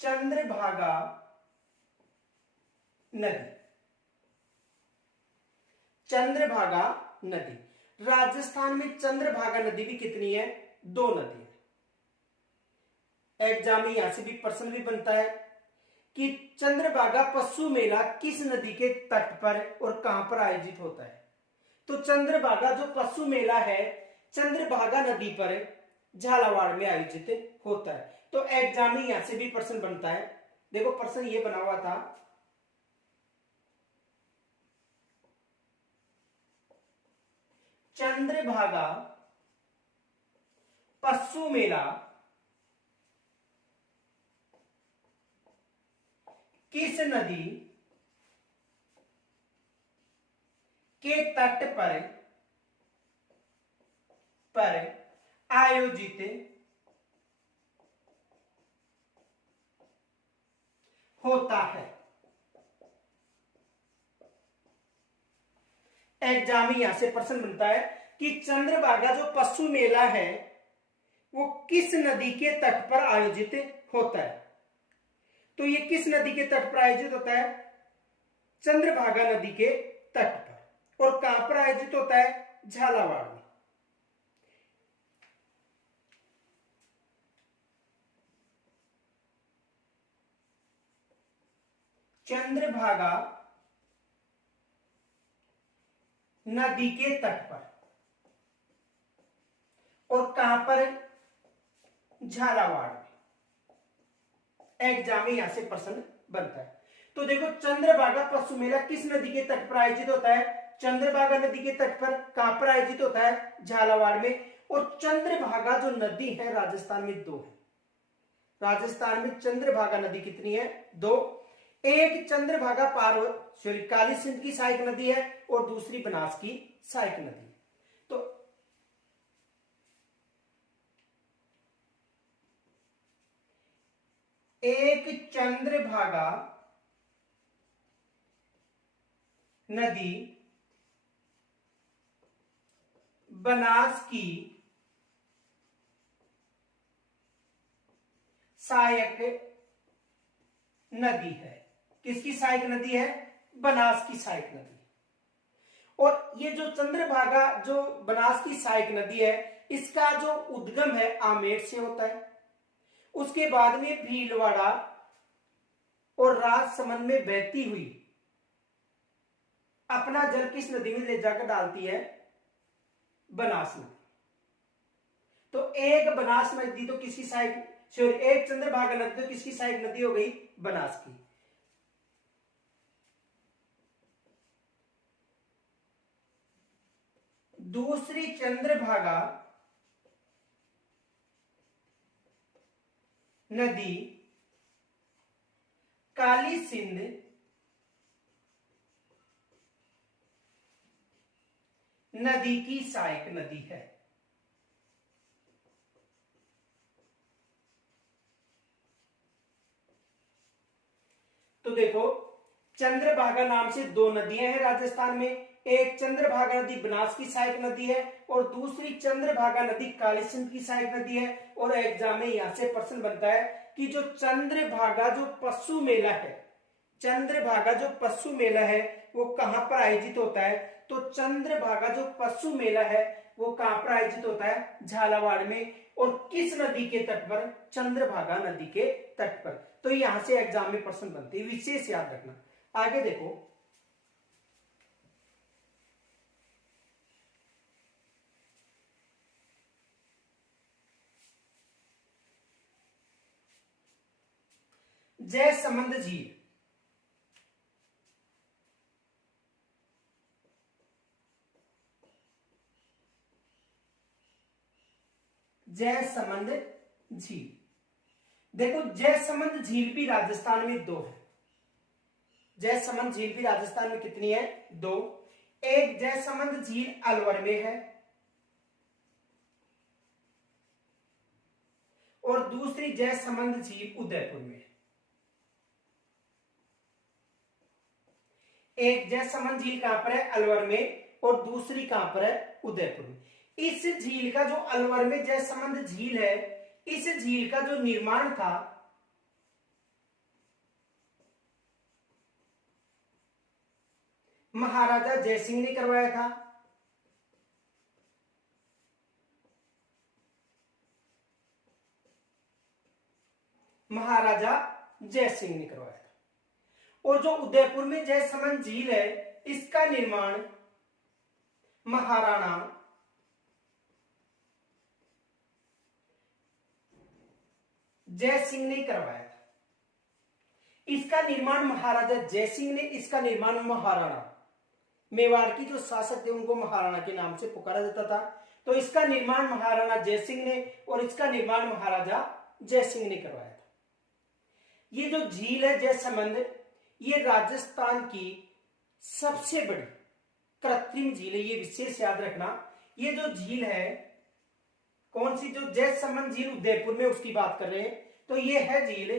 चंद्रभागा नदी। चंद्रभागा नदी, राजस्थान में चंद्रभागा नदी भी कितनी है? 2 नदी है। एग्जाम में यहां से भी प्रश्न भी बनता है कि चंद्रभागा पशु मेला किस नदी के तट पर और कहां पर आयोजित होता है? तो चंद्रभागा जो पशु मेला है चंद्रभागा नदी पर झालावाड़ में आयोजित होता है। तो एग्जाम में यहां से भी प्रश्न बनता है। देखो प्रश्न ये बना हुआ था, चंद्रभागा पशु मेला किस नदी के तट पर आयोजित होता है? एग्जाम में यहां से प्रश्न बनता है कि चंद्रभागा जो पशु मेला है वो किस नदी के तट पर आयोजित होता है? तो ये किस नदी के तट पर आयोजित होता है? चंद्रभागा नदी के तट पर। और कहां पर आयोजित होता है? झालावाड़ में। चंद्रभागा नदी के तट पर और कहां पर? झालावाड़ में। एग्जाम में यहां से प्रश्न बनता है। तो देखो चंद्रभागा पशु मेला किस नदी के तट पर आयोजित होता है? चंद्रभागा नदी के तट पर। कहां पर आयोजित होता है? झालावाड़ में। और चंद्रभागा जो नदी है राजस्थान में 2 है। राजस्थान में चंद्रभागा नदी कितनी है? 2। एक चंद्रभागा काली सिंध की सहायक नदी है और दूसरी बनास की सहायक नदी। तो एक चंद्रभागा नदी बनास की सहायक नदी है। किसकी सहायक नदी है? बनास की सहायक नदी। और ये जो चंद्रभागा जो बनास की सहायक नदी है इसका जो उद्गम है आमेर से होता है। उसके बाद में भीलवाड़ा और राजसमंद में बहती हुई अपना जल किस नदी में ले जाकर डालती है? बनास नदी। तो एक बनास नदी तो किसकी सहायक, एक चंद्रभागा नदी तो किसकी सहायक नदी हो गई? बनास की। दूसरी चंद्रभागा नदी काली सिंध नदी की सहायक नदी है। तो देखो चंद्रभागा नाम से 2 नदियां हैं राजस्थान में। एक चंद्रभागा नदी बनास की सहायक नदी है और दूसरी चंद्रभागा नदी काली सिंध की सहायक नदी है। और एग्जाम में यहां से प्रश्न बनता है कि जो चंद्रभागा जो पशु मेला है, चंद्रभागा जो पशु मेला है वो कहां पर आयोजित होता है? तो चंद्रभागा जो पशु मेला है वो कहां पर आयोजित होता है? झालावाड़ में। और किस नदी के तट पर? चंद्रभागा नदी के तट पर। तो यहां से एग्जाम में प्रश्न बनते हैं, विशेष याद रखना। आगे देखो, जयसमंद झील। जयसमंद झील, देखो जयसमंद झील भी राजस्थान में 2 है। जयसमंद झील भी राजस्थान में कितनी है? 2। एक जयसमंद झील अलवर में है और दूसरी जयसमंद झील उदयपुर में है। एक जयसमंद झील कहां पर है? अलवर में। और दूसरी कहां पर है? उदयपुर में। इस झील का जो अलवर में जयसमंद झील है, इस झील का जो निर्माण था महाराजा जयसिंह ने करवाया था। महाराजा जयसिंह ने करवाया था। और जो उदयपुर में जयसमंद झील है, इसका निर्माण महाराणा जयसिंह ने करवाया था। इसका निर्माण महाराजा जयसिंह ने, इसका निर्माण महाराणा, मेवाड़ की जो शासक थे उनको महाराणा के नाम से पुकारा जाता था। तो इसका निर्माण महाराणा जयसिंह ने और इसका निर्माण महाराजा जयसिंह ने करवाया था। ये जो झील है जयसमंद, ये राजस्थान की सबसे बड़ी कृत्रिम झील है, ये विशेष याद रखना। ये जो झील है, कौन सी, जो जयसमंद झील उदयपुर में, उसकी बात कर रहे हैं। तो ये है झील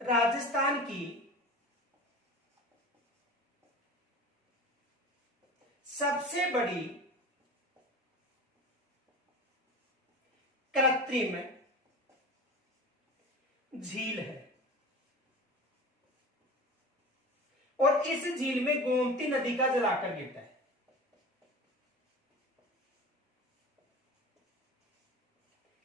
राजस्थान की सबसे बड़ी कृत्रिम झील है। और इस झील में गोमती नदी का जल आकर गिरता है।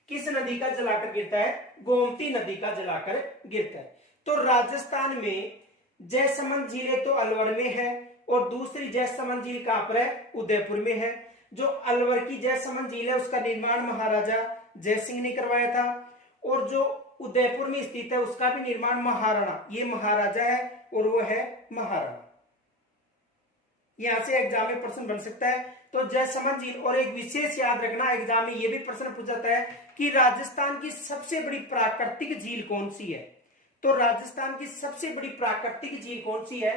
किस नदी का जल आकर गिरता है? गोमती नदी का जल आकर गिरता है। तो राजस्थान में जयसमंद झील एक तो अलवर में है और दूसरी जयसमंद झील कहां पर है? उदयपुर में है। जो अलवर की जयसमंद झील है उसका निर्माण महाराजा जयसिंह ने करवाया था और जो उदयपुर में स्थित है उसका भी निर्माण महाराणा, ये महाराजा है और वो है महाराणा। यहां से एग्जाम में प्रश्न बन सकता है। तो जयसमंद झील, और एक विशेष याद रखना, एग्जाम में यह भी प्रश्न पूछा जाता है कि राजस्थान की सबसे बड़ी प्राकृतिक झील कौन सी है? तो राजस्थान की सबसे बड़ी प्राकृतिक झील कौन सी है?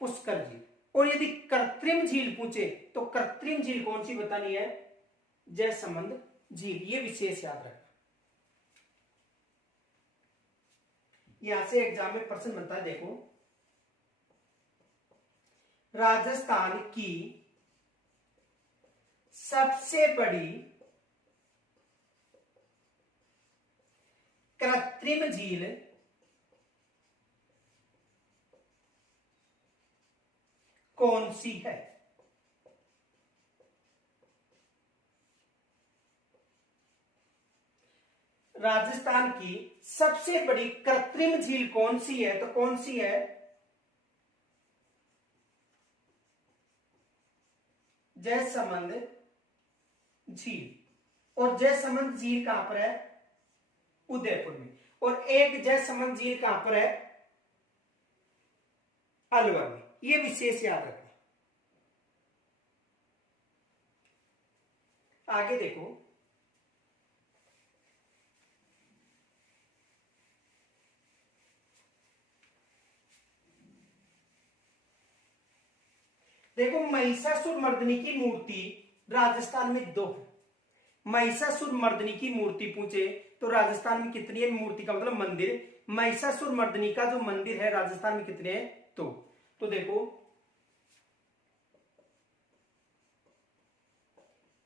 पुष्कर झील। और यदि कृत्रिम झील पूछे तो कृत्रिम झील कौन सी बतानी है? जयसमंद झील। ये विशेष याद रखना। यहां से एग्जाम में प्रश्न बनता है, देखो, राजस्थान की सबसे बड़ी कृत्रिम झील कौन सी है? राजस्थान की सबसे बड़ी कृत्रिम झील कौन सी है? तो कौन सी है? जयसमंद झील। और जयसमंद झील कहां पर है? उदयपुर में। और एक जयसमंद झील कहां पर है? अलवर में। ये विशेष याद रखना। आगे देखो, देखो महिषासुर मर्दिनी की मूर्ति राजस्थान में 2 है। महिषासुर मर्दिनी की मूर्ति पूछे तो राजस्थान में कितनी है? मूर्ति का मतलब मंदिर। महिषासुर मर्दिनी का जो मंदिर है राजस्थान में कितने हैं? तो देखो,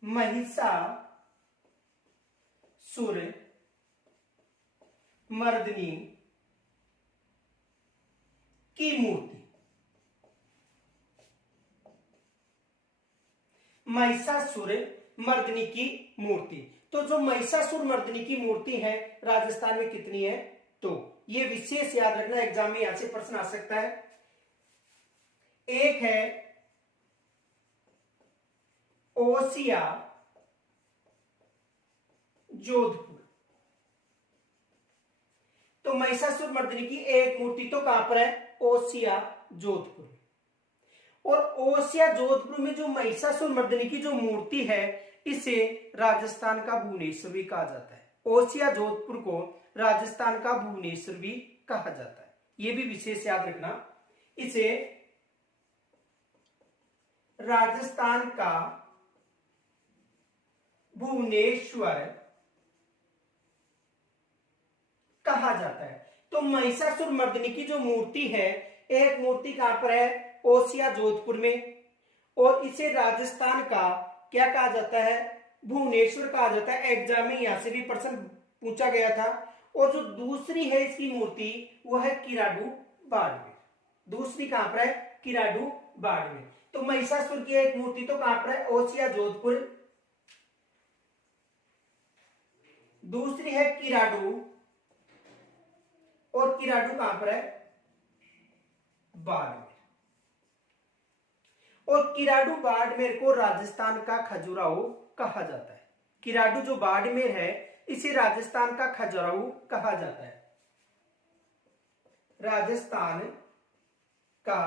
महिषासुर मर्दिनी की मूर्ति, महिषासुर मर्दिनी की मूर्ति। तो जो महिषासुर मर्दिनी की मूर्ति है राजस्थान में कितनी है? तो ये विशेष याद रखना, एग्जाम में यहां से प्रश्न आ सकता है। एक है ओसिया जोधपुर। तो महिषासुर मर्दिनी की एक मूर्ति तो कहां पर है? ओसिया जोधपुर। और ओसिया जोधपुर में जो महिषासुर मर्दिनी की जो मूर्ति है इसे राजस्थान का भुवनेश्वर भी कहा जाता है। ओसिया जोधपुर को राजस्थान का भुवनेश्वर भी कहा जाता है। यह भी विशेष याद रखना। इसे राजस्थान का भुवनेश्वर कहा जाता है। तो महिषासुर मर्दिनी की जो मूर्ति है, एक मूर्ति कहां पर है? ओसिया जोधपुर में। और इसे राजस्थान का क्या कहा जाता है? भुवनेश्वर कहा जाता है। एग्जाम में यहां से भी प्रश्न पूछा गया था। और जो दूसरी है इसकी मूर्ति वो है किराडू बाड़मेर। दूसरी कहां पर है? किराडू बाड़मेर। तो महिषासुर की एक मूर्ति तो कहां पर है? ओसिया जोधपुर। दूसरी है किराडू, और किराडू कहां पर है? बाड़मेर। और किराडू बाड़मेर को राजस्थान का खजुराहो कहा जाता है। किराडू जो बाड़मेर है इसे राजस्थान का खजुराहो कहा जाता है। राजस्थान का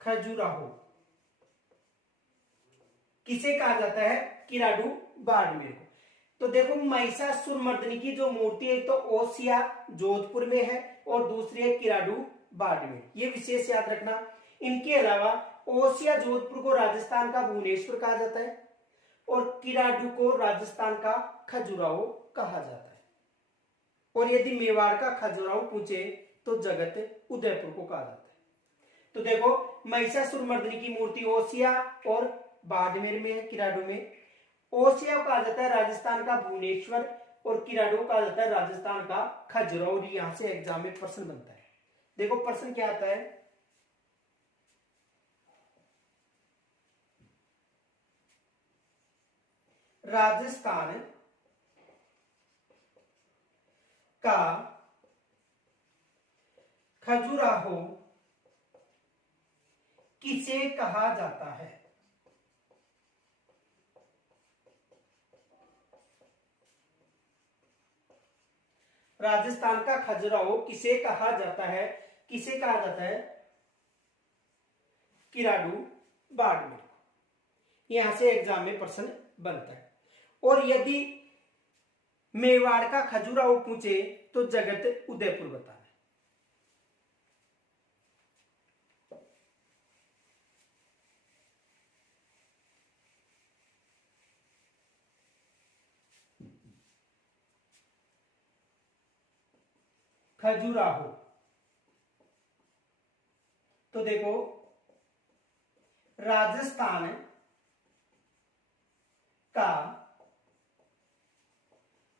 खजुराहो किसे कहा जाता है? किराडू बाड़मेर को। तो देखो महिषासुर मर्दिनी की जो मूर्ति है तो ओसिया जोधपुर में है और दूसरी है किराडू बाड़मेर, ये विशेष याद रखना। इनके अलावा ओसिया जोधपुर को राजस्थान का भुवनेश्वर कहा जाता है और किराडू को राजस्थान का खजुराहो कहा जाता है। और यदि मेवाड़ का खजुराहो पूछे तो जगत उदयपुर को कहा जाता है। तो देखो महिषासुर मर्दिनी की मूर्ति ओसिया और बाड़मेर में है, किराडू में। ओसिया को कहा जाता है राजस्थान का भुवनेश्वर और किराडू कहा जाता है राजस्थान का खजुराहो। यहां से एग्जाम में प्रश्न बनता है। देखो प्रश्न क्या आता है? राजस्थान का खजुराहो किसे कहा जाता है? राजस्थान का खजुराहो किसे कहा जाता है? किसे कहा जाता है? किराडू बाड़मेर। यहां से एग्जाम में प्रश्न बनता है। और यदि मेवाड़ का खजुराहो पूछे तो जगत उदयपुर बताना है। खजुराहो, तो देखो राजस्थान का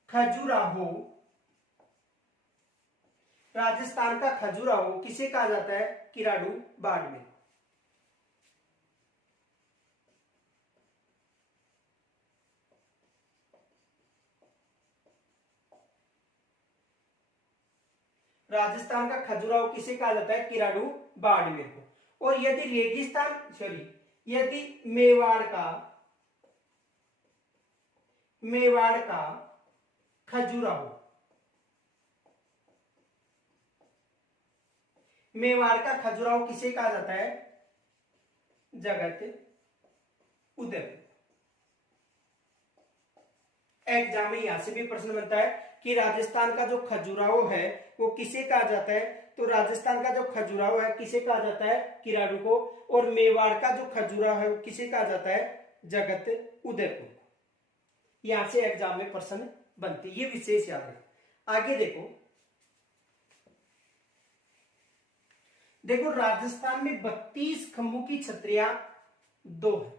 खजुराहो, राजस्थान का खजुराहो किसे कहा जाता है? किराडू बाड़मेर। राजस्थान का खजुराहो किसे कहा जाता है? किराडू बाड़मेर को। और यदि रेगिस्तान यदि मेवाड़ का खजुराहो, मेवाड़ का खजुराहो किसे कहा जाता है? जगत उदयपुर। एग्जाम में यहां से भी प्रश्न बनता है कि राजस्थान का जो खजुराहो है वो किसे कहा जाता है? तो राजस्थान का जो खजुराहो है किसे कहा जाता है? किराडू को। और मेवाड़ का जो खजुराहो है वो किसे कहा जाता है? जगत उदयपुर को। यहां से एग्जाम में प्रश्न बनते, ये विशेष याद है। आगे देखो, देखो राजस्थान में 32 खंभों की छतरियां 2 है।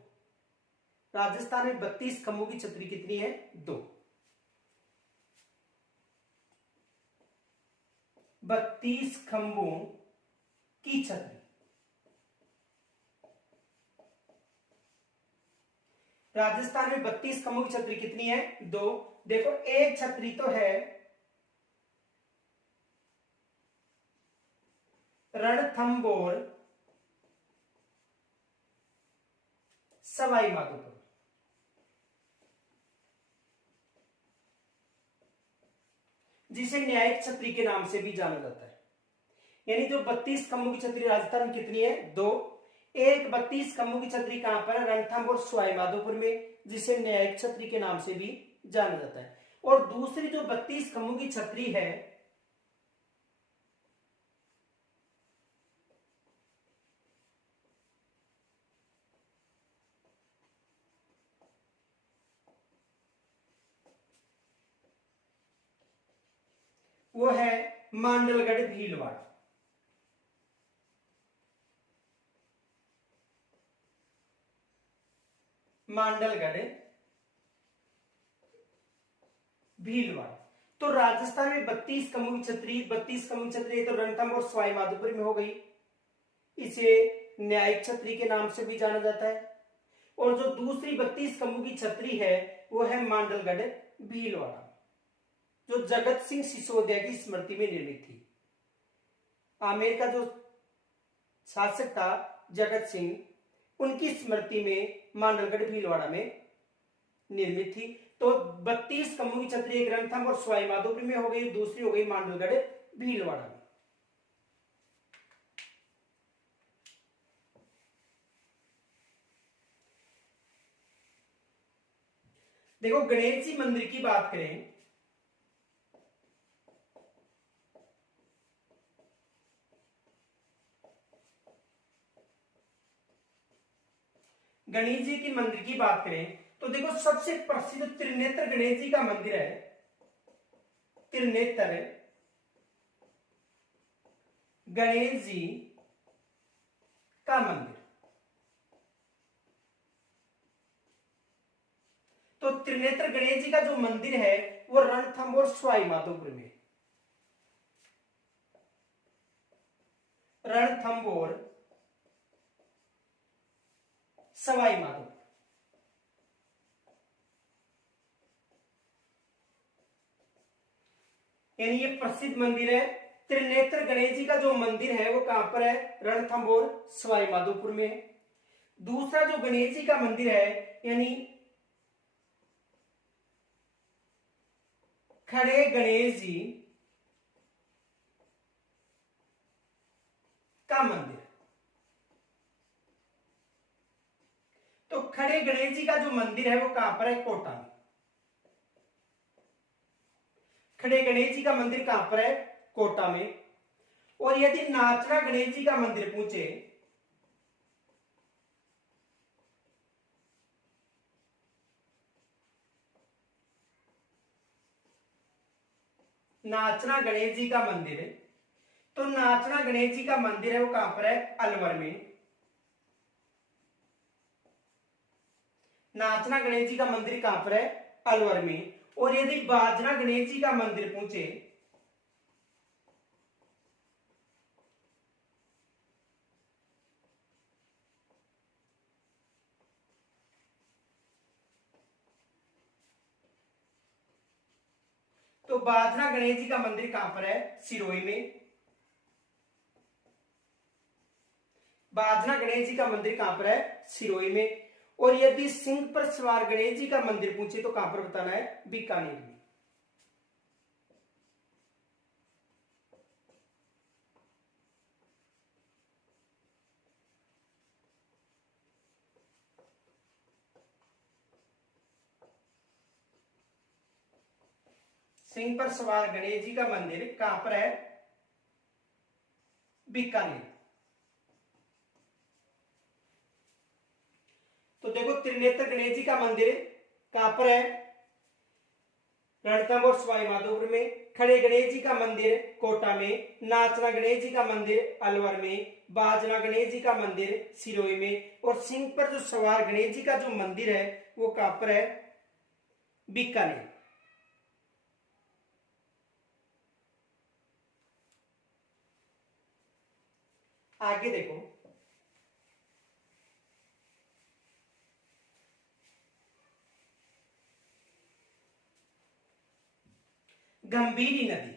राजस्थान में 32 खंभों की छतरी कितनी है? 2। 32 खंभों की छतरी। राजस्थान में 32 खंभों की छतरी कितनी है? 2। देखो एक छतरी तो है रणथंभौर सवाई माधोपुर, जिसे न्यायिक छतरी के नाम से भी जाना जाता है। यानी जो 32 खंभों की छतरी राजस्थान में कितनी है? 2। एक 32 खंभों की छतरी कहां पर है? रणथंभौर सवाई माधोपुर में, जिसे न्यायिक छतरी के नाम से भी जाना जाता है। और दूसरी जो 32 खंभों की छतरी है वो है मांडलगढ़ भीलवाड़ा। मांडलगढ़ भीलवाड़ा। तो राजस्थान में 32 कमुक छतरी, 32 कमुक छतरी तो रणथंभ और सवाई माधोपुर में हो गई। इसे न्यायिक छतरी के नाम से भी जाना जाता है। और जो दूसरी 32 कमू की छतरी है वो है मांडलगढ़ भीलवाड़ा, जो जगत सिंह सिसोदिया की स्मृति में निर्मित थी। आमेर का जो शासक था जगत सिंह, उनकी स्मृति में मांडलगढ़ भीलवाड़ा में निर्मित थी। तो 32 कमू की छतरी एक रणथंभ और सवाई माधोपुर में हो गई, दूसरी हो गई मांडलगढ़ भीलवाड़ा में। देखो गणेश जी मंदिर की बात करें, गणेश जी की मंदिर की बात करें तो देखो सबसे प्रसिद्ध त्रिनेत्र गणेश जी का मंदिर है। त्रिनेत्र गणेश जी का मंदिर। तो त्रिनेत्र गणेश जी का जो मंदिर है वो रणथंभ और सवाई माधोपुर में, रणथंभ और सवाई माधोपुर। यानी ये प्रसिद्ध मंदिर है। त्रिनेत्र गणेश जी का जो मंदिर है वो कहां पर है? रणथंभ और सवाई माधोपुर में है। दूसरा जो गणेश जी का मंदिर है यानी खड़े गणेश जी का मंदिर। तो खड़े गणेश जी का जो मंदिर है वो कहां पर है? कोटा में। खड़े गणेश जी का मंदिर कहां पर है? कोटा में। और यदि नाचना गणेश जी का मंदिर पूछे, नाचना गणेश जी का मंदिर, तो नाचना गणेश जी का मंदिर है वो कहां पर है? अलवर में। नाचना गणेश जी का मंदिर कहां पर है? अलवर में। और यदि बाजना गणेश जी का मंदिर पूछे, तो बाजना गणेश जी का मंदिर कहां पर है? सिरोही में। बाजना गणेश जी का मंदिर कहां पर है? सिरोही में। और यदि सिंह पर सवार गणेश जी का मंदिर पूछे तो कहां पर बताना है? बीकानेर में। सिंह पर सवार गणेश जी का मंदिर कहां पर है? बीकानेर। तो देखो त्रिनेत्र गणेश जी का मंदिर कहां पर है? रणथंभ और सवाई माधोपुर में। खड़े गणेश जी का मंदिर कोटा में। नाचना गणेश जी का मंदिर अलवर में। बाजना गणेश जी का मंदिर सिरोही में। और सिंह पर जो सवार गणेश जी का जो मंदिर है वो कहां पर है? बीकानेर। आगे देखो, गंभीरी नदी।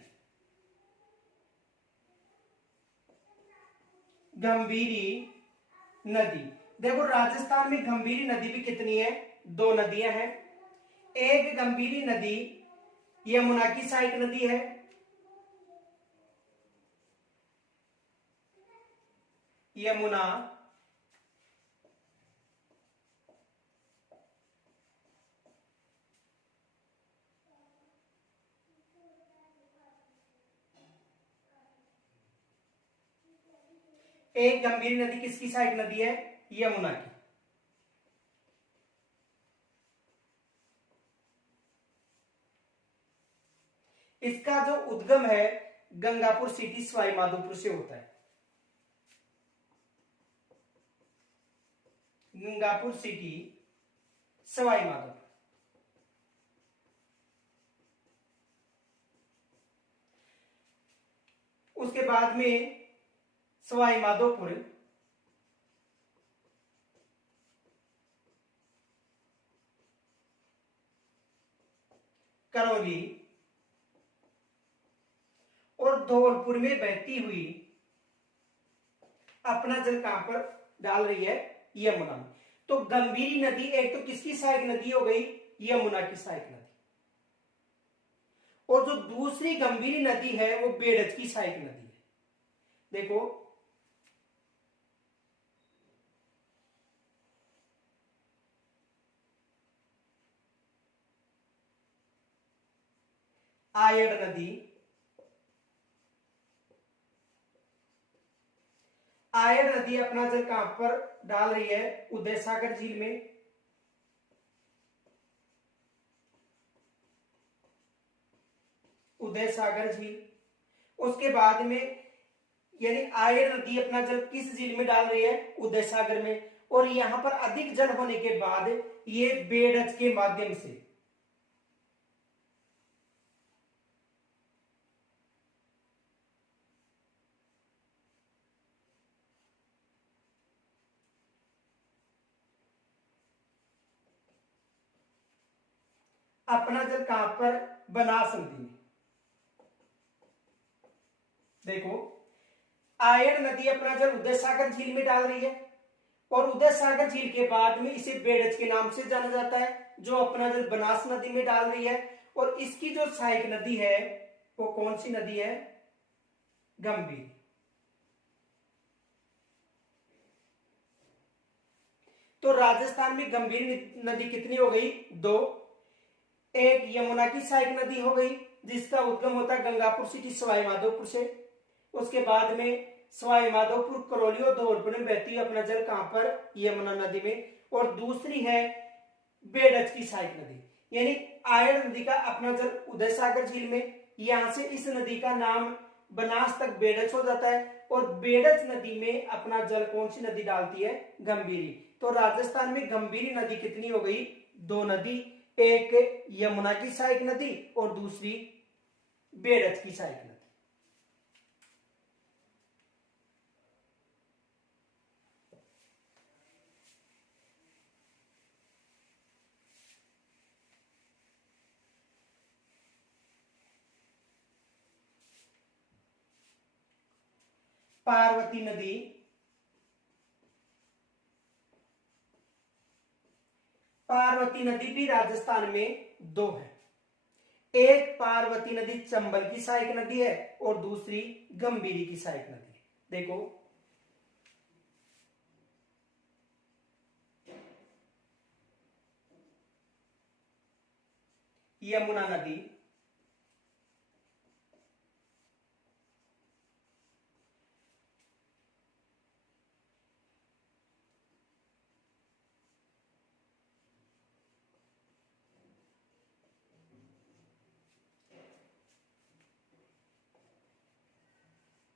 गंभीरी नदी, देखो राजस्थान में गंभीरी नदी भी कितनी है? 2 नदियां हैं। एक गंभीरी नदी यमुना की सहायक नदी है, यमुना। एक गंभीरी नदी किसकी सहायक नदी है? यमुना की। इसका जो उद्गम है गंगापुर सिटी सवाई माधोपुर से होता है। गंगापुर सिटी सवाई माधोपुर। उसके बाद में सवाई माधोपुर, करौली और धौलपुर में बहती हुई अपना जल कहां पर डाल रही है? यमुना में। तो गंभीरी नदी एक तो किसकी सहायक नदी हो गई? यमुना की सहायक नदी। और जो दूसरी गंभीरी नदी है वो बेड़ज की सहायक नदी है। देखो आयड़ नदी, आयड़ नदी अपना जल कहां पर डाल रही है? उदय सागर झील में। उदय सागर झील। उसके बाद में यानी आयड़ नदी अपना जल किस झील में डाल रही है? उदय सागर में। और यहां पर अधिक जल होने के बाद ये बेड़ज के माध्यम से अपना जल कहां पर? बनास नदी में। देखो आयड़ नदी अपना जल उदय सागर झील में डाल रही है और उदय सागर झील के बाद में इसे बेड़ज के नाम से जाना जाता है, जो अपना जल बनास नदी में डाल रही है। और इसकी जो सहायक नदी है वो कौन सी नदी है? गंभीर। तो राजस्थान में गंभीर नदी कितनी हो गई? 2। एक यमुना की सहायक नदी हो गई जिसका उद्गम होता है गंगापुर सिटी सवाई माधोपुर से। उसके बाद में सवाई माधोपुर, करौली और धौलपुर में बहती है अपना जल कहां पर? यमुना नदी में। और दूसरी है बेड़ज की सहायक नदी, यानी आयड़ नदी का अपना जल उदय सागर झील में। यहां से इस नदी का नाम बनास तक बेड़ज हो जाता है और बेड़ज नदी में अपना जल कौन सी नदी डालती है? गंभीरी। तो राजस्थान में गंभीरी नदी कितनी हो गई? 2 नदी, एक यमुना की सहायक नदी और दूसरी बेड़ज की सहायक नदी। पार्वती नदी, पार्वती नदी भी राजस्थान में 2 है। एक पार्वती नदी चंबल की सहायक नदी है और दूसरी गंभीरी की सहायक नदी है। देखो यमुना नदी,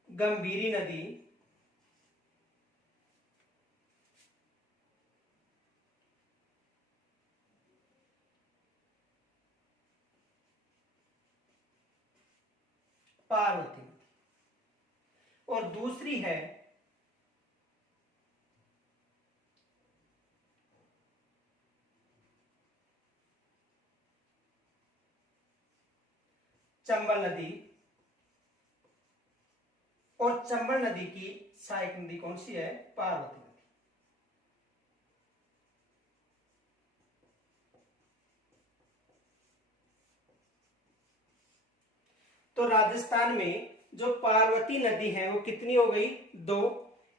गंभीरी नदी, पार्वती नदी। और दूसरी है चंबल नदी। और चंबल नदी की सहायक नदी कौन सी है? पार्वती नदी। तो राजस्थान में जो पार्वती नदी है वो कितनी हो गई? 2।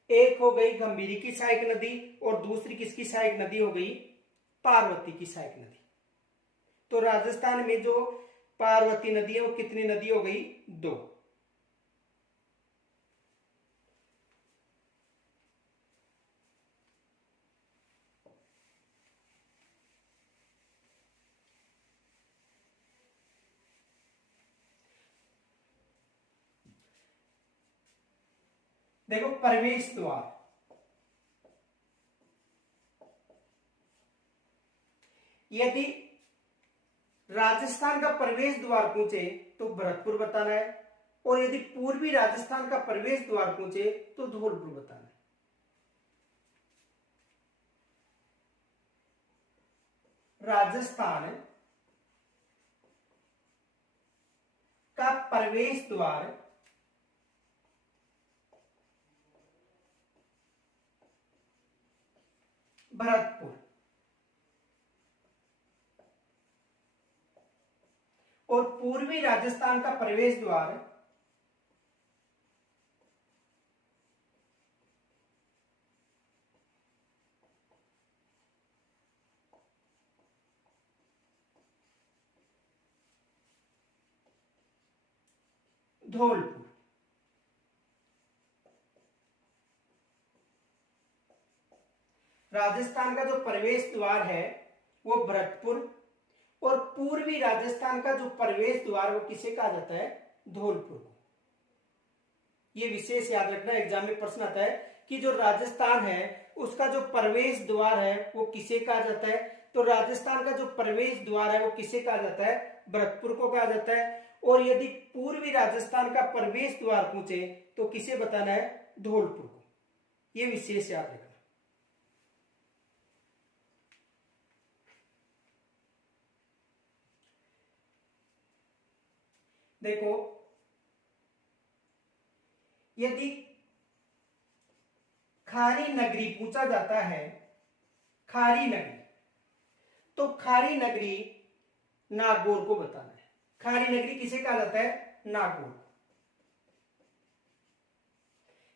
एक हो गई गंभीरी की सहायक नदी और दूसरी किसकी सहायक नदी हो गई? पार्वती की सहायक नदी। तो राजस्थान में जो पार्वती नदी है वो कितनी नदी हो गई? 2। देखो प्रवेश द्वार, यदि राजस्थान का प्रवेश द्वार पूछे तो भरतपुर बताना है, और यदि पूर्वी राजस्थान का प्रवेश द्वार पूछे तो धौलपुर बताना है। राजस्थान का प्रवेश द्वार भरतपुर और पूर्वी राजस्थान का प्रवेश द्वार धौलपुर। राजस्थान का जो प्रवेश द्वार है वो भरतपुर और पूर्वी राजस्थान का जो प्रवेश द्वार वो किसे कहा जाता है? धौलपुर को। ये विशेष याद रखना, एग्जाम में प्रश्न आता है कि जो राजस्थान है उसका जो प्रवेश द्वार है वो किसे कहा जाता है? तो राजस्थान का जो प्रवेश द्वार है वो किसे कहा जाता है? भरतपुर को कहा जाता है। और यदि पूर्वी राजस्थान का प्रवेश द्वार पूछे तो किसे बताना है? धौलपुर को। ये विशेष याद रखना। देखो, यदि खारी नगरी पूछा जाता है, खारी नगरी, तो खारी नगरी नागौर को बताना है। खारी नगरी किसे कहा जाता है? नागौर।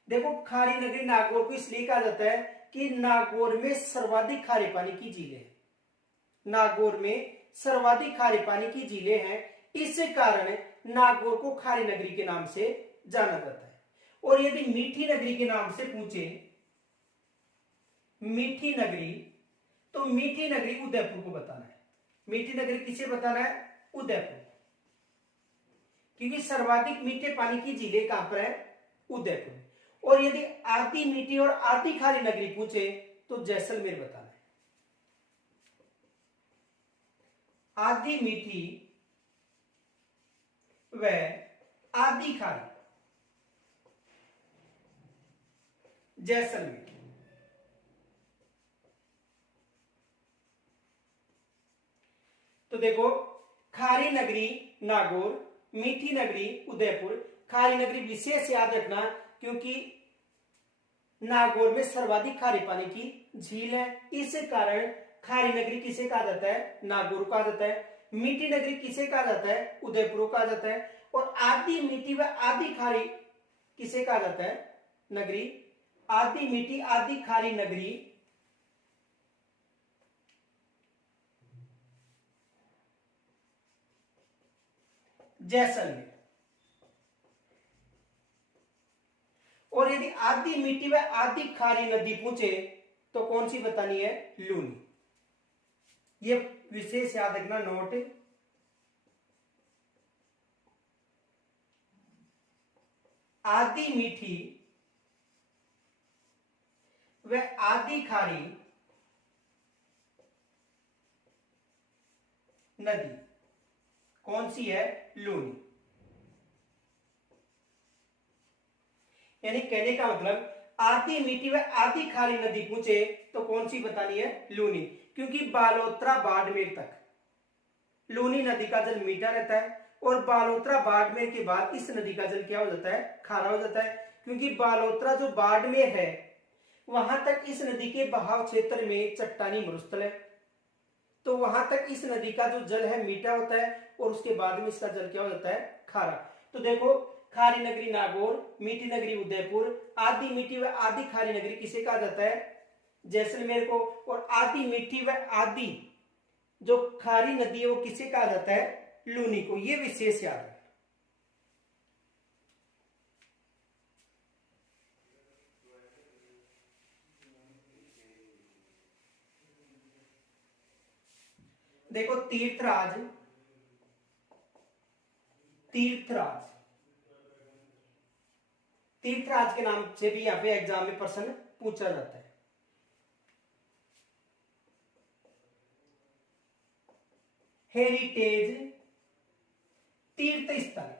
देखो, खारी नगरी नागौर को इसलिए कहा जाता है कि नागौर में सर्वाधिक खारे पानी की झीलें हैं। नागौर में सर्वाधिक खारे पानी की झीलें हैं, इस कारण नागौर को खारी नगरी के नाम से जाना जाता है। और यदि मीठी नगरी के नाम से पूछे, मीठी नगरी, तो मीठी नगरी उदयपुर को बताना है। मीठी नगरी किसे बताना है? उदयपुर, क्योंकि सर्वाधिक मीठे पानी की झीलें कहां पर है? उदयपुर। और यदि आधी मीठी और आधी खारी नगरी पूछे तो जैसलमेर बताना है। आधी मीठी व आधी खारी, जैसलमेर। तो देखो, खारी नगरी नागौर, मीठी नगरी उदयपुर। खारी नगरी विशेष याद रखना क्योंकि नागौर में सर्वाधिक खारे पानी की झील है, इस कारण खारी नगरी किसे कहा जाता है? नागौर कहा जाता है। मीठी नगरी किसे कहा जाता है? उदयपुर कहा जाता है। और आधी मीठी व आधी खारी किसे कहा जाता है? नगरी। आधी मीठी आधी खारी नगरी जैसलमेर। और यदि आधी मीठी व आधी खारी नदी पूछे तो कौन सी बतानी है? लूनी। ये विशेष याद रखना, नोट। आधी मीठी व आधी खारी नदी कौन सी है? लूनी। यानी कहने का मतलब आधी मीठी व आधी खारी नदी पूछे तो कौन सी बतानी है? लूनी, क्योंकि बालोतरा बाड़मेर तक लूनी नदी का जल मीठा रहता है और बालोतरा बाड़मेर के बाद इस नदी का जल क्या हो जाता है? खारा हो जाता है। क्योंकि बालोतरा जो बाड़मेर है वहां तक इस नदी के बहाव क्षेत्र में चट्टानी मरुस्थल है, तो वहां तक इस नदी का जो जल है मीठा होता है और उसके बाद में इसका जल क्या हो जाता है? खारा। तो देखो, खारी नगरी नागौर, मीठी नगरी उदयपुर, आधी मीठी व आधी खारी नगरी किसे कहा जाता है? जैसलमेर को। और आधी मीठी व आधी जो खारी नदी है वो किसे कहा जाता है? लूनी को। ये विशेष याद है। देखो, तीर्थराज, तीर्थराज, तीर्थराज के नाम से भी यहां पे एग्जाम में प्रश्न पूछा जाता है। हेरिटेज तीर्थ स्थल,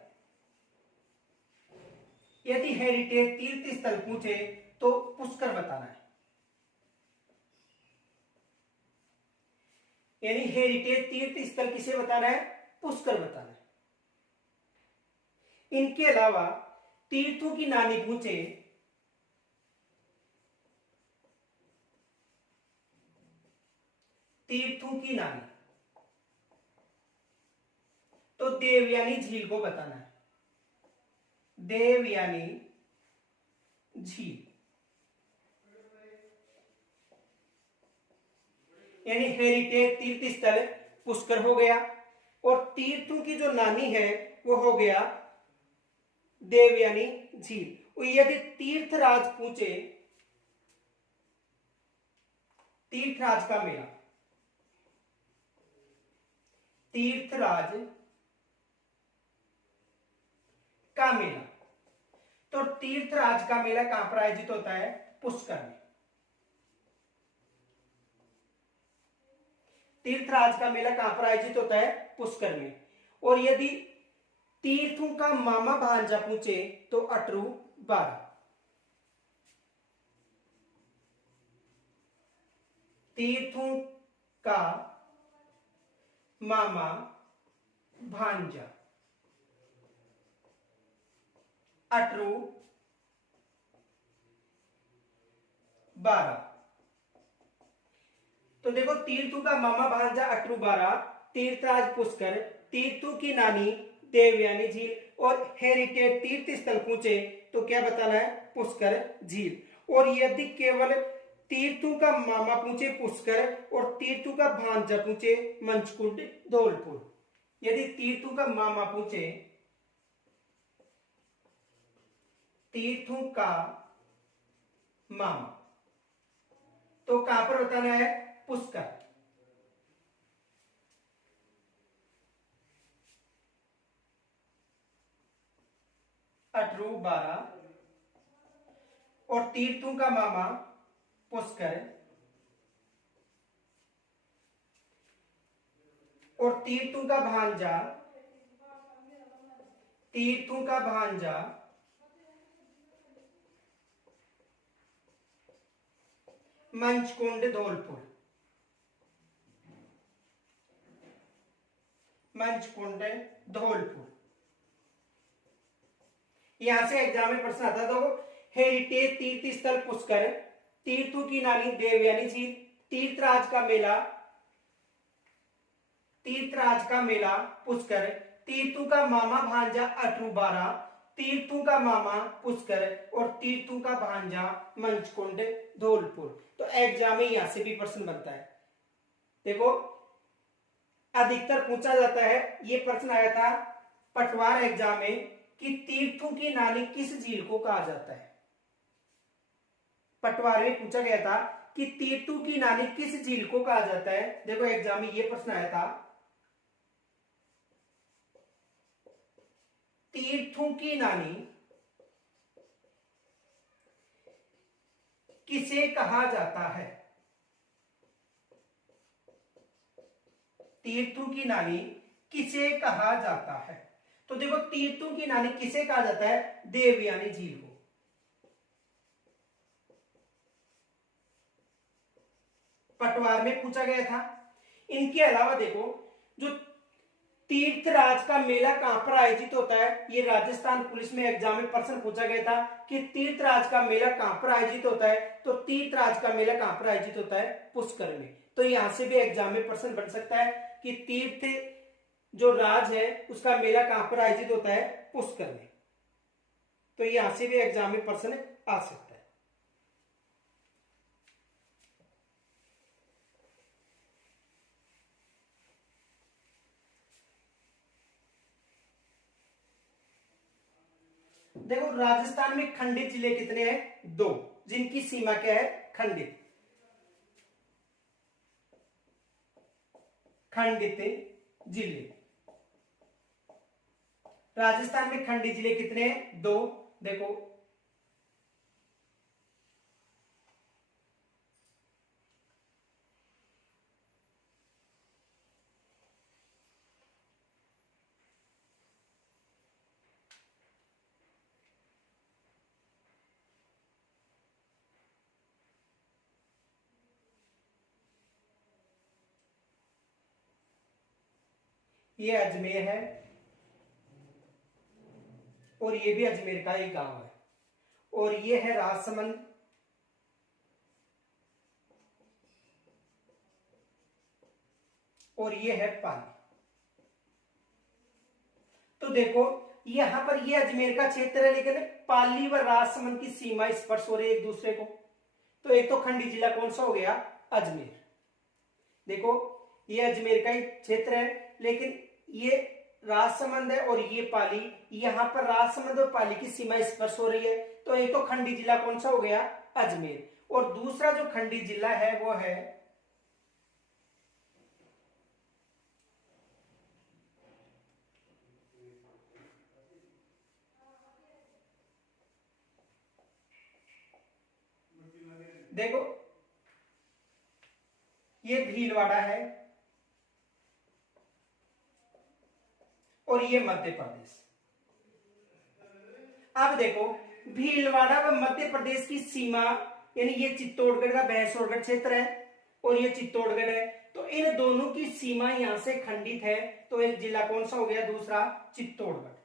यदि हेरिटेज तीर्थ स्थल पूछे तो पुष्कर बताना है। यानी हेरिटेज तीर्थ स्थल किसे बताना है? पुष्कर बताना है। इनके अलावा तीर्थों की नानी पूछे तीर्थों की नानी तो देवयानी झील को बताना है। देवयानी झील यानी हेरिटेज तीर्थ स्थल पुष्कर हो गया और तीर्थों की जो नानी है वो हो गया देवयानी झील। और यदि तीर्थराज पूछे तीर्थराज का मेला, तीर्थराज का मेला तो तीर्थराज का मेला कहां पर आयोजित होता है? पुष्कर में। तीर्थराज का मेला कहां पर आयोजित होता है? पुष्कर में। और यदि तीर्थों का मामा भांजा पूछे तो अटरू बारा। तीर्थों का मामा भांजा अटरू बारा। तो देखो तीर्थों का मामा भांजा अटरू बारा, तीर्थराज पुष्कर, तीर्थों की नानी देवयानी झील और हेरिटेज तीर्थ स्थल पूछे तो क्या बताना है? पुष्कर झील। और यदि केवल तीर्थों का मामा पूछे पुष्कर और तीर्थों का भांजा पूछे मंचकुंड धौलपुर। यदि तीर्थों का मामा पूछे तीर्थों का मामा तो कहां पर बताना है? पुष्कर। अटरू बारा और तीर्थों का मामा पुष्कर और तीर्थों का भांजा मंचकुंड धौलपुर। मंचकुंड धौलपुर। यहां से एग्जाम में प्रश्न आता तो हेरिटेज तीर्थ स्थल पुष्कर, तीर्थों की नानी देवयानी झील, तीर्थराज का मेला पुष्कर, तीर्थों का मामा भांजा अटरू बारा, तीर्थों का मामा पुष्कर और तीर्थों का भांजा मंचकुंड धौलपुर। तो एग्जाम में यहां से भी प्रश्न बनता है। देखो अधिकतर पूछा जाता है, ये प्रश्न आया था पटवार एग्जाम में कि तीर्थों की नानी किस झील को कहा जाता है। पटवार में पूछा गया था कि तीर्थों की नानी किस झील को कहा जाता है। देखो एग्जाम में ये प्रश्न आया था, तीर्थों की नानी किसे कहा जाता है? तीर्थों की नानी किसे कहा जाता है? तो देखो तीर्थों की नानी किसे कहा जाता है? देवयानी झील को। पटवार में पूछा गया था। इनके अलावा देखो जो तीर्थराज का मेला कहां पर आयोजित होता है, ये राजस्थान पुलिस में एग्जाम में प्रश्न पूछा गया था कि तीर्थराज का मेला कहां पर आयोजित होता है। तो तीर्थराज का मेला कहां पर आयोजित होता है? पुष्कर में। तो यहां से भी एग्जाम में प्रश्न बन सकता है कि तीर्थ जो राज है उसका मेला कहां पर आयोजित होता है? पुष्कर में। तो यहां से भी एग्जाम में प्रश्न आ सकता है। देखो राजस्थान में खंडित जिले कितने हैं? 2, जिनकी सीमा क्या है? खंडित जिले। राजस्थान में खंडित जिले कितने हैं? 2। देखो ये अजमेर है और ये भी अजमेर का एक गांव है, और ये है राजसमंद, और ये है पाली। तो देखो यहां पर ये अजमेर का क्षेत्र है, लेकिन पाली व राजसमंद की सीमा स्पर्श हो रही है एक दूसरे को। तो एक तो खंडी जिला कौन सा हो गया, अजमेर। देखो ये अजमेर का ही क्षेत्र है, लेकिन ये राजसमंद है और ये पाली, यहां पर राजसमंद और पाली की सीमा स्पर्श हो रही है। तो एक तो खंडी जिला कौन सा हो गया, अजमेर, और दूसरा जो खंडी जिला है वो है देखो ये भीलवाड़ा है और ये मध्य प्रदेश। अब देखो भीलवाड़ा व मध्य प्रदेश की सीमा, यानी ये चित्तौड़गढ़ का भैंसोड़गढ़ क्षेत्र है और ये चित्तौड़गढ़ है, तो इन दोनों की सीमा यहां से खंडित है। तो एक जिला कौन सा हो गया, दूसरा चित्तौड़गढ़,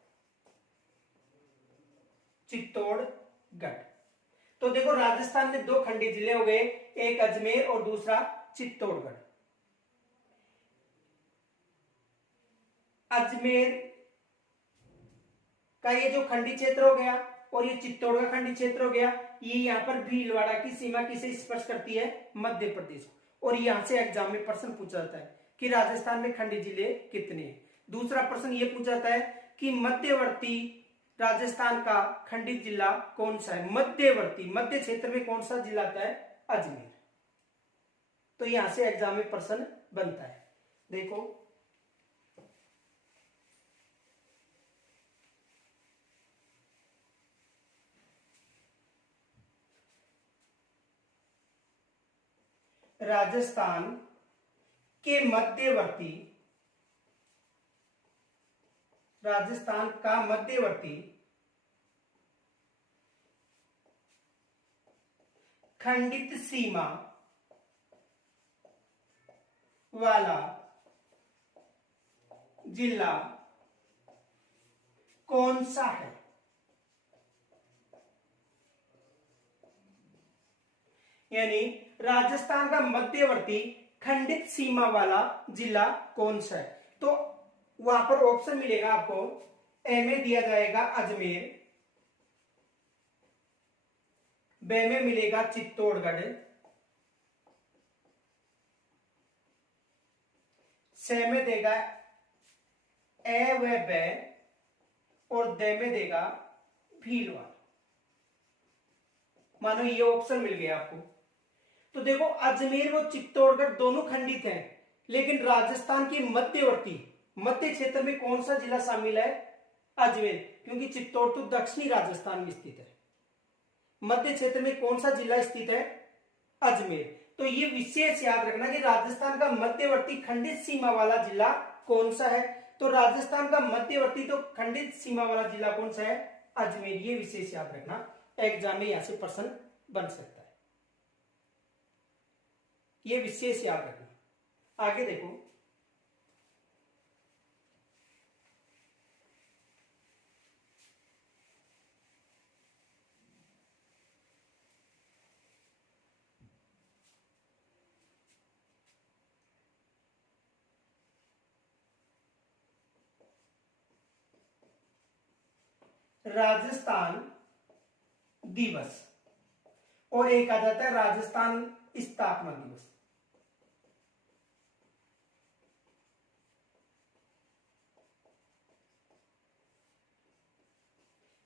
चित्तौड़गढ़। तो देखो राजस्थान में दो खंडी जिले हो गए, एक अजमेर और दूसरा चित्तौड़गढ़। अजमेर का ये जो खंडी क्षेत्र हो गया और ये चित्तौड़गढ़ खंडी क्षेत्र हो गया, ये यहाँ पर भीलवाड़ा की सीमा किसे स्पर्श करती है, मध्य प्रदेश को। और यहां से एग्जाम में प्रश्न पूछा जाता है कि राजस्थान में खंडी जिले कितने हैं। दूसरा प्रश्न ये पूछा जाता है कि मध्यवर्ती राजस्थान का खंडित जिला कौन सा है, मध्यवर्ती, मध्य क्षेत्र में कौन सा जिला आता है, अजमेर। तो यहां से एग्जाम में प्रश्न बनता है। देखो राजस्थान के मध्यवर्ती, राजस्थान का मध्यवर्ती खंडित सीमा वाला जिला कौन सा है। यानी राजस्थान का मध्यवर्ती खंडित सीमा वाला जिला कौन सा है। तो वहां पर ऑप्शन मिलेगा आपको, ए में दिया जाएगा अजमेर, बे में मिलेगा चित्तौड़गढ़, से में देगा ए व बे, और दे में देगा भीलवाड़ा। मानो ये ऑप्शन मिल गया आपको। तो देखो अजमेर व चित्तौड़गढ़ दोनों खंडित हैं, लेकिन राजस्थान की मध्यवर्ती, मध्य क्षेत्र में कौन सा जिला शामिल है, अजमेर, क्योंकि चित्तौड़ तो दक्षिणी राजस्थान में स्थित है। मध्य क्षेत्र में कौन सा जिला स्थित है, अजमेर। तो ये विशेष याद रखना कि राजस्थान का मध्यवर्ती खंडित सीमा वाला जिला कौन सा है। तो राजस्थान का मध्यवर्ती तो खंडित सीमा वाला जिला कौन सा है, अजमेर। ये विशेष याद रखना, एग्जाम में यहां से प्रश्न बन सकता है, ये विशेष याद रखना। आगे देखो राजस्थान दिवस और एक आ जाता है राजस्थान स्थापना दिवस।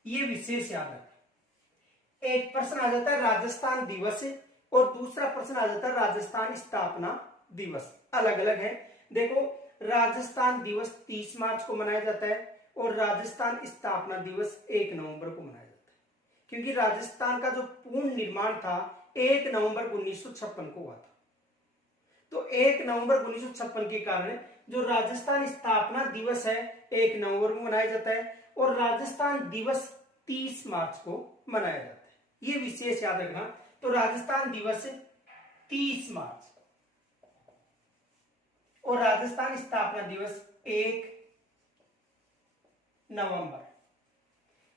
ये विशेष याद रखें। एक प्रश्न आ जाता है राजस्थान दिवस और दूसरा प्रश्न आ जाता है राजस्थान स्थापना दिवस, अलग अलग है। देखो राजस्थान दिवस 30 मार्च को मनाया जाता है और राजस्थान स्थापना दिवस 1 नवंबर को मनाया जाता है, क्योंकि राजस्थान का जो पूर्ण निर्माण था 1 नवंबर 1956 को हुआ था। तो 1 नवंबर 1956 के कारण जो राजस्थान स्थापना दिवस है 1 नवंबर को मनाया जाता है और राजस्थान दिवस 30 मार्च को मनाया जाता है। ये विशेष याद रखना। तो राजस्थान दिवस 30 मार्च और राजस्थान स्थापना दिवस 1 नवंबर।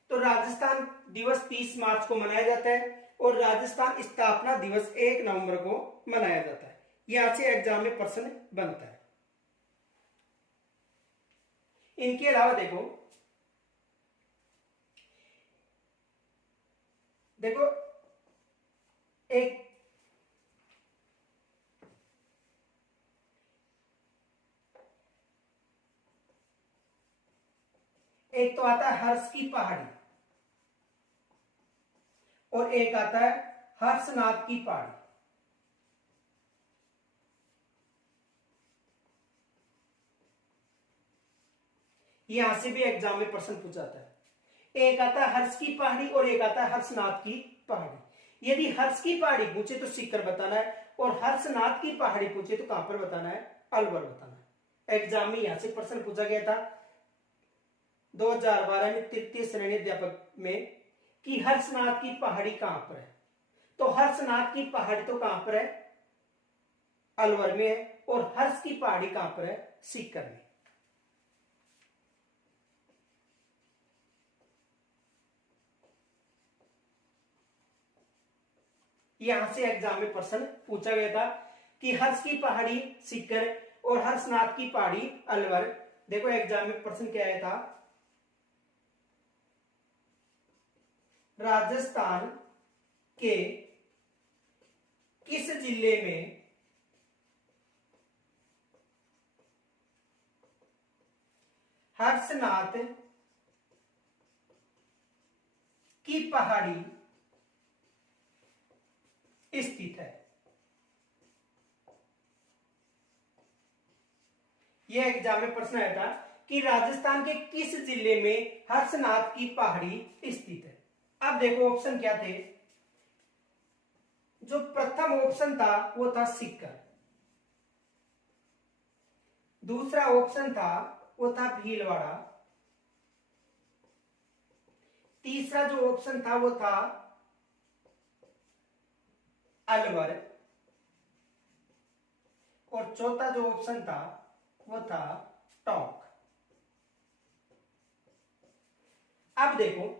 तो राजस्थान दिवस 30 मार्च को मनाया जाता है और राजस्थान स्थापना दिवस 1 नवंबर को मनाया जाता है। यहां से एग्जाम में प्रश्न बनता है। इनके अलावा देखो एक तो आता है हर्ष की पहाड़ी और एक आता है हर्षनाथ की पहाड़ी। यहां से भी एग्जाम में प्रश्न पूछा जाता है। एक आता है हर्ष की पहाड़ी और एक आता है हर्षनाथ की पहाड़ी। यदि हर्ष की पहाड़ी पूछे तो सीकर बताना है और हर्षनाथ की पहाड़ी पूछे तो कहां पर बताना है, अलवर बताना है। एग्जाम में यहां से प्रश्न पूछा गया था 2012 में तृतीय श्रेणी अध्यापक में कि हर्षनाथ की पहाड़ी कहां पर है। तो हर्षनाथ की पहाड़ी तो कहां पर है, अलवर में है और हर्ष की पहाड़ी कहां पर है, सीकर में। यहां से एग्जाम में प्रश्न पूछा गया था कि हर्ष की पहाड़ी सीकर और हर्षनाथ की पहाड़ी अलवर। देखो एग्जाम में प्रश्न क्या आया था, राजस्थान के किस जिले में हर्षनाथ की पहाड़ी स्थित है। यह एग्जाम में प्रश्न आया था कि राजस्थान के किस जिले में हर्षनाथ की पहाड़ी स्थित है। अब देखो ऑप्शन क्या थे। जो प्रथम ऑप्शन था वो था सीकर, दूसरा ऑप्शन था वो था भीलवाड़ा, तीसरा जो ऑप्शन था वो था अलवर और चौथा जो ऑप्शन था वो था टोंक। अब देखो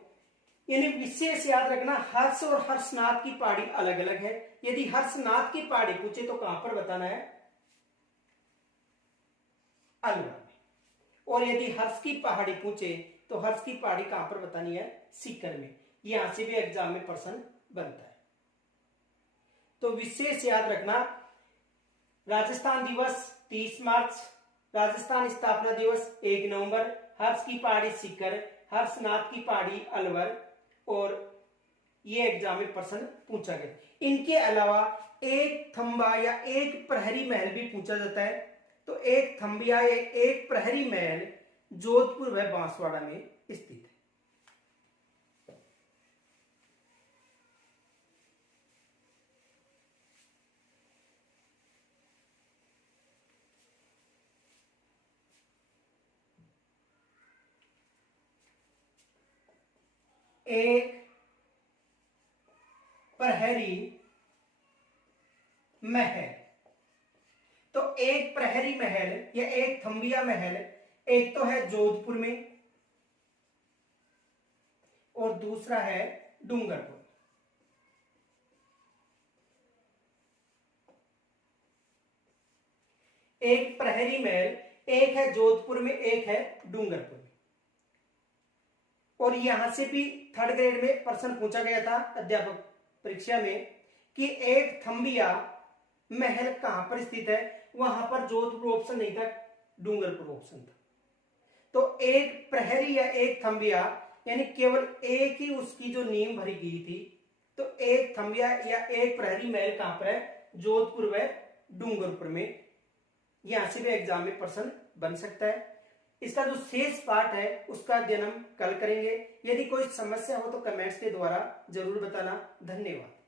यानी विशेष याद रखना, हर्ष और हर्षनाथ की पहाड़ी अलग अलग है। यदि हर्षनाथ की पहाड़ी पूछे तो कहां पर बताना है, अलवर में। और यदि हर्ष की पहाड़ी पूछे तो हर्ष की पहाड़ी कहां पर बतानी है, सीकर में। यहां से भी एग्जाम में प्रश्न बनता है। तो विशेष याद रखना, राजस्थान दिवस 30 मार्च, राजस्थान स्थापना दिवस 1 नवंबर, हर्ष की पहाड़ी सीकर, हर्षनाथ की पहाड़ी अलवर। और ये एग्जाम में प्रश्न पूछा गया। इनके अलावा एक थंबा या एक प्रहरी महल भी पूछा जाता है। तो एक थंबिया या एक प्रहरी महल जोधपुर व बांसवाड़ा में स्थित है। एक प्रहरी महल, तो एक प्रहरी महल या एक थंबिया महल एक तो है जोधपुर में और दूसरा है डूंगरपुर। एक प्रहरी महल एक है जोधपुर में, एक है डूंगरपुर में। और यहां से भी थर्ड ग्रेड में प्रश्न पूछा गया था अध्यापक परीक्षा में कि एक थंबिया महल कहां पर स्थित है। वहां पर जोधपुर ऑप्शन नहीं था, डूंगरपुर ऑप्शन था। तो एक प्रहरी या एक थंबिया यानी केवल एक ही उसकी जो नींव भरी गई थी। तो एक थंबिया या एक प्रहरी महल कहां पर है, जोधपुर व डूंगरपुर में। यहां से भी एग्जाम में प्रश्न बन सकता है। इसका जो शेष पार्ट है उसका अध्ययन हम कल करेंगे। यदि कोई समस्या हो तो कमेंट्स के द्वारा जरूर बताना। धन्यवाद।